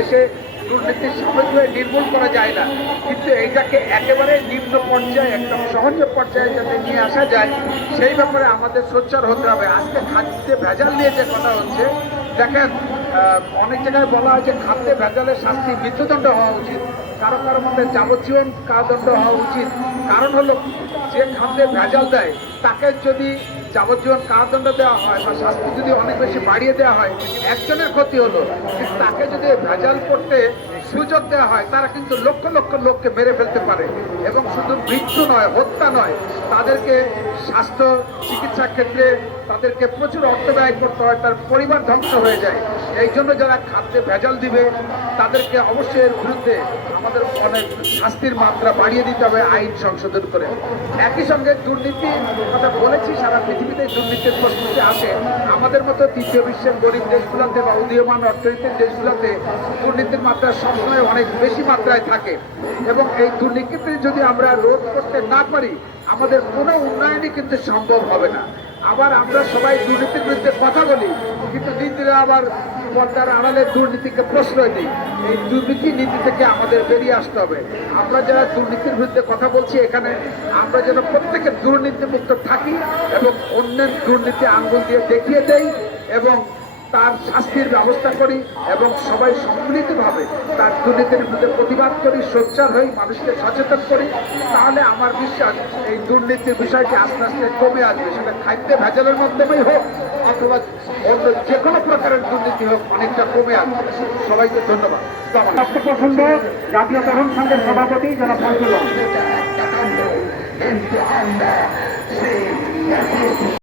দেশে দুর্নীতির সামগ্রিকভাবে নির্মূল করা যায় না, কিন্তু এইটাকে একেবারে নিম্ন পর্যায়ে একদম সহনীয় পর্যায়ে যাতে নিয়ে আসা যায় সেই ব্যাপারে আমাদের সোচ্চার হতে হবে। আজকে খাদ্যে ভেজাল নিয়ে যে কথা হচ্ছে, দেখেন অনেক জায়গায় বলা হয় যে খাদ্যে ভেজালের শাস্তি মৃত্যুদণ্ড হওয়া উচিত, কারো কারো মধ্যে যাবজ্জীবন কারাদণ্ড হওয়া উচিত। কারণ হলো যে খাদ্যে ভেজাল দেয় তাকে যদি যাবজ্জীবন কারাদণ্ড দেওয়া হয় বা শাস্তি যদি অনেক বেশি বাড়িয়ে দেওয়া হয়, একজনের ক্ষতি হলো, কিন্তু তাকে যদি ভেজাল করতে সুযোগ দেওয়া হয় তারা কিন্তু লক্ষ লক্ষ লোককে মেরে ফেলতে পারে। এবং শুধু মৃত্যু নয়, হত্যা নয়, তাদেরকে স্বাস্থ্য চিকিৎসার ক্ষেত্রে তাদেরকে প্রচুর অর্থ ব্যয় করতে হয়, তার পরিবার ধ্বংস হয়ে যায়। এই জন্য যারা খাদ্যে ভেজাল দিবে তাদেরকে অবশ্যই এর বিরুদ্ধে আমাদের অনেক শাস্তির মাত্রা বাড়িয়ে দিতে হবে আইন সংশোধন করে। একই সঙ্গে দুর্নীতির কথা বলেছি, সারা পৃথিবীতে দুর্নীতির প্রশ্নটি আসে। আমাদের মতো তৃতীয় বিশ্বের গরিব দেশগুলোতে বা উদীয়মান অর্থনীতির দেশগুলোতে দুর্নীতির মাত্রা সবসময় অনেক বেশি মাত্রায় থাকে, এবং এই দুর্নীতি যদি আমরা রোধ করতে না পারি আমাদের কোনো উন্নয়নই কিন্তু সম্ভব হবে না। আবার আমরা সবাই দুর্নীতির বিরুদ্ধে কথা বলি, কিন্তু নীতিরা আবার পর্দার আড়ালে দুর্নীতিকে প্রশ্রয় দিই। এই দুর্নীতি নীতি থেকে আমাদের বেরিয়ে আসতে হবে। আমরা যারা দুর্নীতির বিরুদ্ধে কথা বলছি এখানে, আমরা যেন প্রত্যেকে দুর্নীতিমুক্ত থাকি এবং অন্যের দুর্নীতি আঙ্গুল দিয়ে দেখিয়ে দেই এবং তার শাস্তির ব্যবস্থা করি এবং সবাই সম্মিলিতভাবে তার দুর্নীতির বিরুদ্ধে প্রতিবাদ করি, সোচ্চার হই, মানুষকে সচেতন করি। তাহলে আমার বিশ্বাস এই দুর্নীতির বিষয়টি আস্তে আস্তে কমে আসবে। সেটা খাদ্যে ভেজালের মাধ্যমেই হোক অথবা অন্য যে কোনো প্রকারের দুর্নীতি হোক, অনেকটা কমে আসবে। সবাইকে ধন্যবাদ। পছন্দ জাতীয় তরুণ সংঘের সভাপতি জনাব ফজলুল হক।